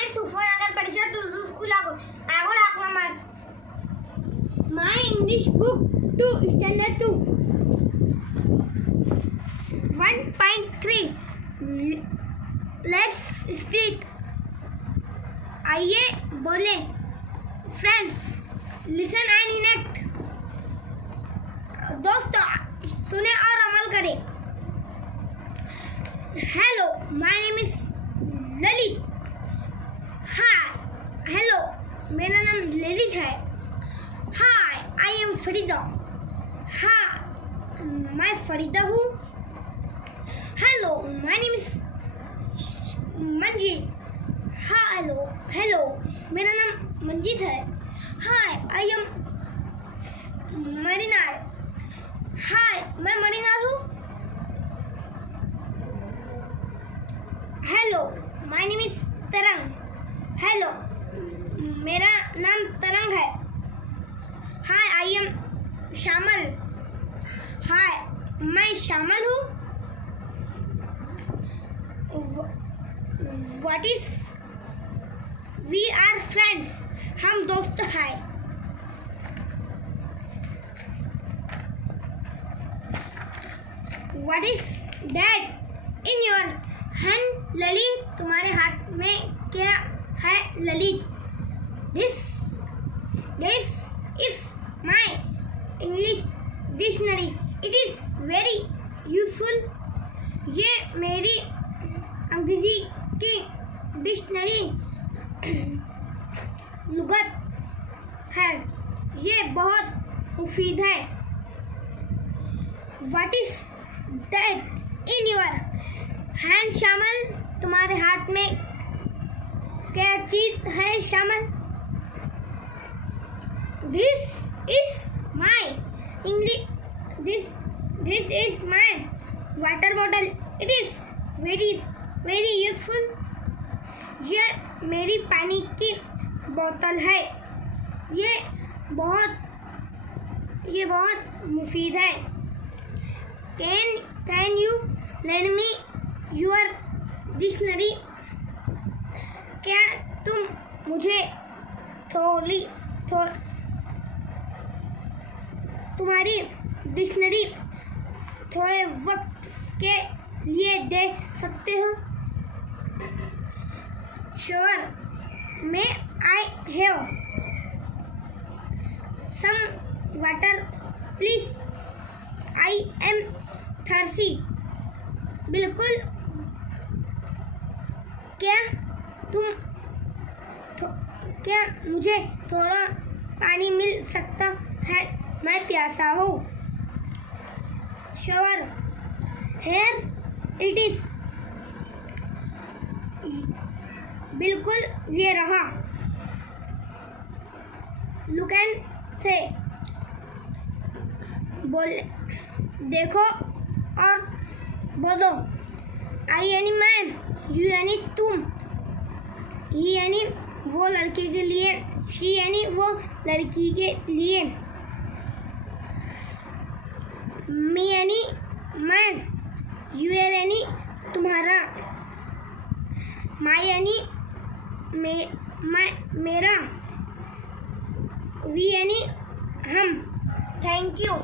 name is Sufyan Parishat Urdu School. I got Aqua Mars. My English book 2 standard 2. 1.3. Let's speak. आइए बोले. Friends, listen and enact. दोस्तों सुने और अमल करें. Hello, my name is Lalit. Hi, hello, मेरा नाम ललित है. Hi, I am Farida. Hi, मैं फरीदा हूँ. Hello, my name is Manjeet. Hello, मेरा नाम मंजीत है. Hi, I am मरीनाल. Hi, मैं मरीनाल हूँ. Hello, my name is तरंग. Hello, मेरा नाम तरंग है. Hi, I am शामल. Hi, मैं शामल हूँ. What is? We are friends. हम दोस्त हैं. What is that in your hand, Lalit? तुम्हारे हाथ में क्या है Lalit? This is my English dictionary. It is very useful. ये मेरी अंग्रेजी की डिक्शनरी लुगत है. ये बहुत मुफीद है. What is that in your hand, शामल? तुम्हारे हाथ में क्या चीज है शामल? This is my English. This is my water bottle. It is very useful. ये मेरी पानी की बोतल है. ये बहुत मुफीद है. Can you lend me your dictionary? क्या तुम मुझे तुम्हारी डिक्शनरी थोड़े वक्त के लिए दे सकते हो? Sure. May I have some water, please? I am thirsty. बिल्कुल. क्या मुझे थोड़ा पानी मिल सकता है? मैं प्यासा हूँ. Sure. Here it is. बिल्कुल ये रहा. Look and say. देखो और बोलो. I यानी मैं, you यानी तुम, he यानी वो लड़के के लिए, she यानी वो लड़की के लिए, me यानी मैं, you यानी तुम्हारा, my यानी मेरा, we यानी हम. Thank you.